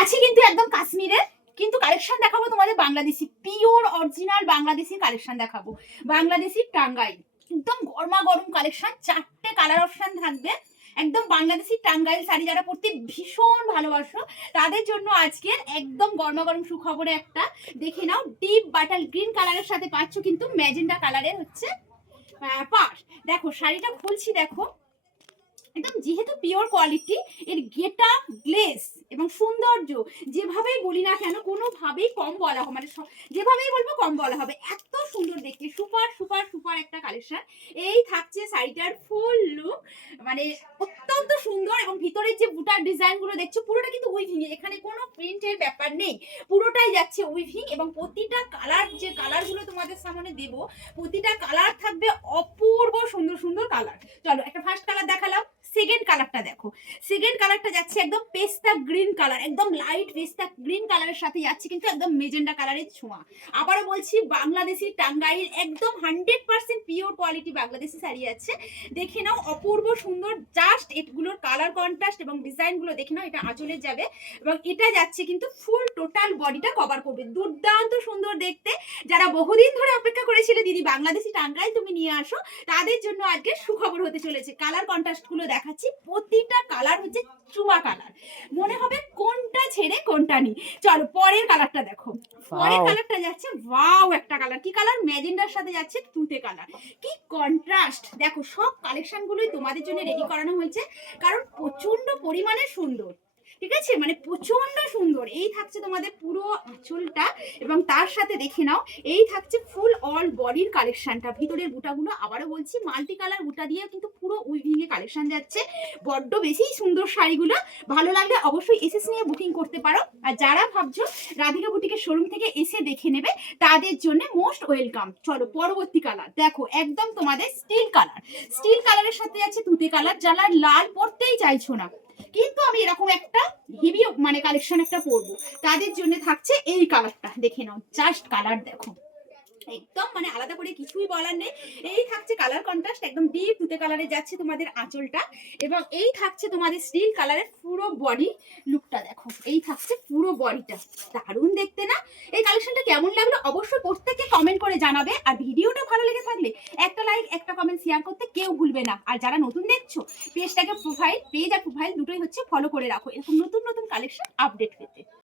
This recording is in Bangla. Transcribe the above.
আছে কিন্তু একদম কাশ্মীরের, কিন্তু কালেকশন দেখাবো তোমাদের Bangladeshi, pure original Bangladeshi collection দেখাবো। বাংলাদেশি টাঙ্গাইল, একদম গরমা গরম কালেকশন, 4টে কালার অপশন থাকবে। একদম বাংলাদেশি টাঙ্গাইল শাড়ি যারা পরতে ভীষণ ভালোবাসো তাদের জন্য আজকে একদম গরমা গরম সুখবরে একটা দেখে নাও। ডিপ বাটার গ্রিন কালারের সাথে পাচ্ছ কিন্তু ম্যাজেন্ডা কালারের হচ্ছে পাশ। দেখো শাড়িটা খুলছি, দেখো একদম যেহেতু পিওর কোয়ালিটি, এর গেটা গ্লেস এবং সৌন্দর্য যেভাবেই বলি না কেন কোনোভাবেই কম বলা হবে, মানে যেভাবেই বলবো কম বলা হবে, এত সুন্দর দেখতে, সুপার সুপার সুপার একটা কালেকশন। এই থাকছে শাড়িটার ফুল লুক, মানে অত্যন্ত সুন্দর। এবং ভিতরের যে বুটার ডিজাইন গুলো দেখছো পুরোটা কিন্তু উইভিং, এখানে কোনো প্রিন্টের ব্যাপার নেই, পুরোটাই যাচ্ছে উইভিং। এবং প্রতিটা কালার, যে কালার গুলো তোমাদের সামনে দেব, প্রতিটা কালার থাকবে অপূর্ব সুন্দর সুন্দর কালার। চলো একটা ফার্স্ট কালার দেখালাম, সেকেন্ড কালারটা দেখো। সেকেন্ড কালারটা যাচ্ছে একদম পেস্তা গ্রিন কালার, একদম লাইট পেস্তা গ্রিন কালারের সাথে যাচ্ছে কিন্তু একদম মেজেন্ডা কালারের ছোঁয়া। আবারও বলছি বাংলাদেশি টাঙ্গাইল, একদম 100% পিওর কোয়ালিটি বাংলাদেশি শাড়ি আছে, দেখে নাও অপূর্ব সুন্দর। জাস্ট এগুলোর কালার কন্ট্রাস্ট এবং ডিজাইনগুলো দেখে নাও, এটা আঁচলে যাবে এবং এটা যাচ্ছে কিন্তু ফুল টোটাল বডিটা কভার করবে, দুর্দান্ত সুন্দর দেখতে। যারা বহুদিন ধরে অপেক্ষা করেছিল দিদি বাংলাদেশি টাঙ্গাইল তুমি নিয়ে আসো, তাদের জন্য আজকে সুখবর হতে চলেছে। কালার কন্ট্রাস্ট গুলো দেখাচ্ছি, প্রতিটা কালার হচ্ছে চুমা কালার, মনে হবে কোনটা ছেড়ে কোনটা নি। চলো পরের কালারটা দেখো, পরের কালারটা যাচ্ছে ওয়াও একটা কালার, কি কালার, ম্যাজেন্ডার সাথে যাচ্ছে তুতে কালার, কি কন্ট্রাস্ট। দেখো সব কালেকশন গুলোই তোমাদের জন্য রেডি করানো হয়েছে, কারণ প্রচন্ড পরিমাণে সুন্দর, ঠিক আছে, মানে প্রচন্ড সুন্দর। এই থাকছে তোমাদের পুরো আঁচলটা এবং তার সাথে দেখে নাও এই থাকছে ফুল অল বডির কালেকশনটা। ভিতরের বুটাগুলো আবারও বলছি মাল্টি কালার বুটা দিয়ে কিন্তু পুরো উইভিং এ কালেকশন যাচ্ছে, বড্ড বেশি সুন্দর শাড়িগুলো। ভালো লাগলে অবশ্যই এসএস নিয়ে বুকিং করতে পারো। আর যারা ভাবছো রাধিকা বুটিকের শোরুম থেকে এসে দেখে নেবে তাদের জন্য মোস্ট ওয়েলকাম। চলো পরবর্তী কালার দেখো, একদম তোমাদের স্টিল কালার, স্টিল কালারের সাথে আছে তুতে কালার। যারা লাল পরতেই চাইছো না কিন্তু আমি এরকম একটা হেভি মানে কালেকশন একটা পরবো, তাদের জন্য থাকছে এই কালারটা, দেখে নাও জাস্ট কালার দেখো, একদম মানে আলাদা করে কিছুই বলার নেই। এই থাকছে কালার কন্ট্রাস্ট, একদম ডিপ তুতে কালারে যাচ্ছে তোমাদের আঁচলটা এবং এই থাকছে তোমাদের স্টিল কালারের পুরো বডি লুকটা দেখো। এই থাকছে পুরো বডিটা, দারুণ দেখতে না? এই কালেকশনটা কেমন লাগলো অবশ্যই প্রত্যেককে কমেন্ট করে জানাবে। আর ভিডিওটা ভালো লেগে থাকলে একটা লাইক একটা কমেন্ট শেয়ার করতে কেউ ভুলবে না। আর যারা নতুন দেখছো পেজটাকে প্রোফাইল, পেজ আর প্রোফাইল দুটোই হচ্ছে ফলো করে রাখো এরকম নতুন নতুন কালেকশন আপডেট পেতে।